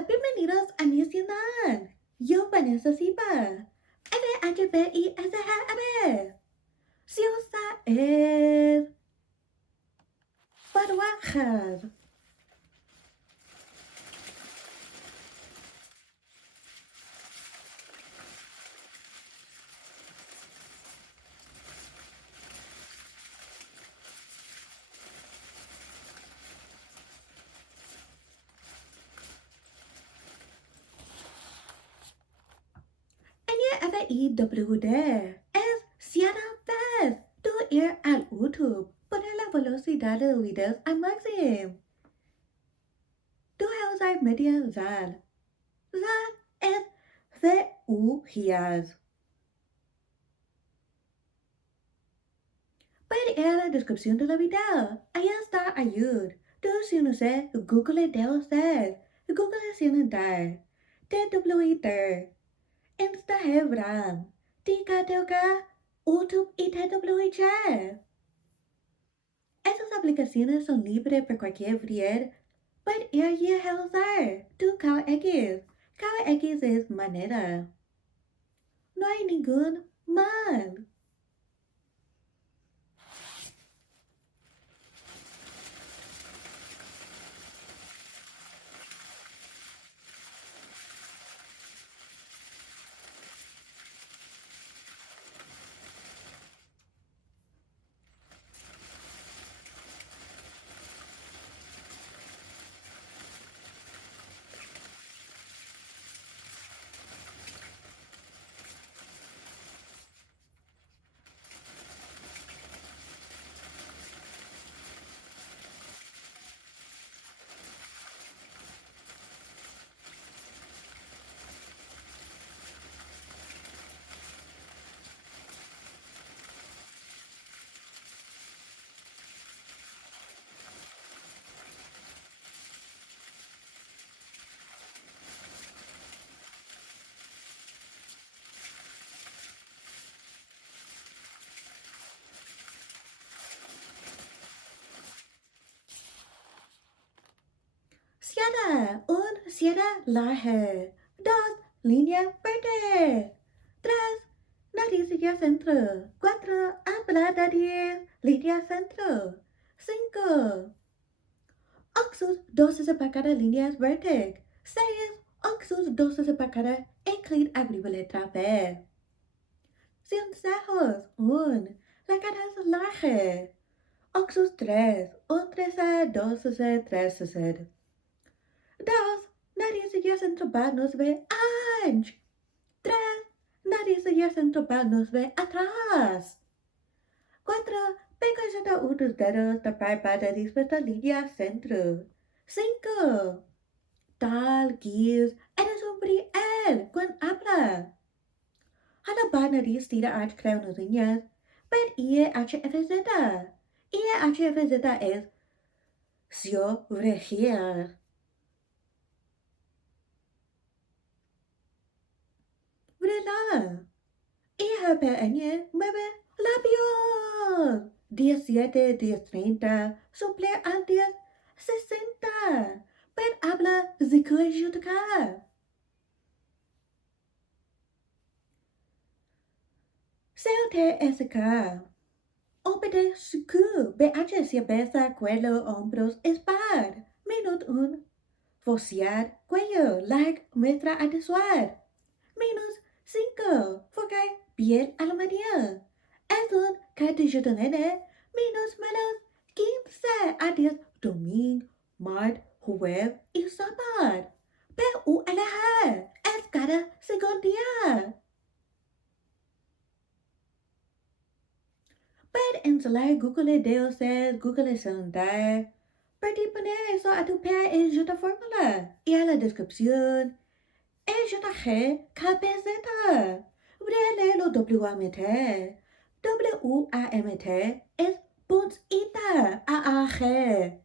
Bienvenidos a mi canal. Yo, Vanesa Silva. AYUDA. Silva es paraguas. AYUDA es cierta vez tú ir al YouTube, poner la velocidad de los videos al máximo. Tú usar media zal. Zal es VU-gias. Puede ir a la descripción del video. Ahí está ayuda. Tú si no sé, Google de usted. Google sin dar. TWITer. Instagram. TikTok. YouTube y TWIChat. Esas aplicaciones son libres para cualquier video. Puede ir a usar. Tú cada X. Cada X es manera. No hay ningún mal. Sierra larga. 2 línea verde. 3 nariz y centro. 4 habla nariz, línea centro. 5 oxus 2 para cada línea vertex. 6 oxus 2 para cada eclid arriba letra B. Consejos 1. La cara es larga. Oxus 3. 1 13 2 3 2. Nariz y centro va nos ve ancho. 3. Nariz y centro va nos ve atrás. 4. Pega de unos dedos tapar para dispuesta línea centro. 5. Tal guis eres un briel cuando habla. Hala ba nariz tira arch creo nos líneas. Per IHFZ. IHFZ es Sio regia. Relaj. IHPN 9 labios. 17, 10:30, suple al 10:60. Per habla zikujutka. COTSK. Opede suku, BH cabeza, cuello, hombros, espar. Minut 1. Vociar, cuello, largo, muestra a desuar. Minus 5. Focar, piel a la mañana. Es un cartillo de nene. Menos 15 a 10. Domingo, martes, jueves y sábado. PULH. Es cada segundo día. Para instalar Google Deus, Google Celular. Para poner eso a tu pie es otra fórmula. Y a la descripción. Es G, KPZ. Léelo WAMT. WAMT es puntita AAG.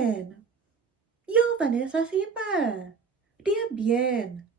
bien. Yo, Vanesa Silva. Día bien.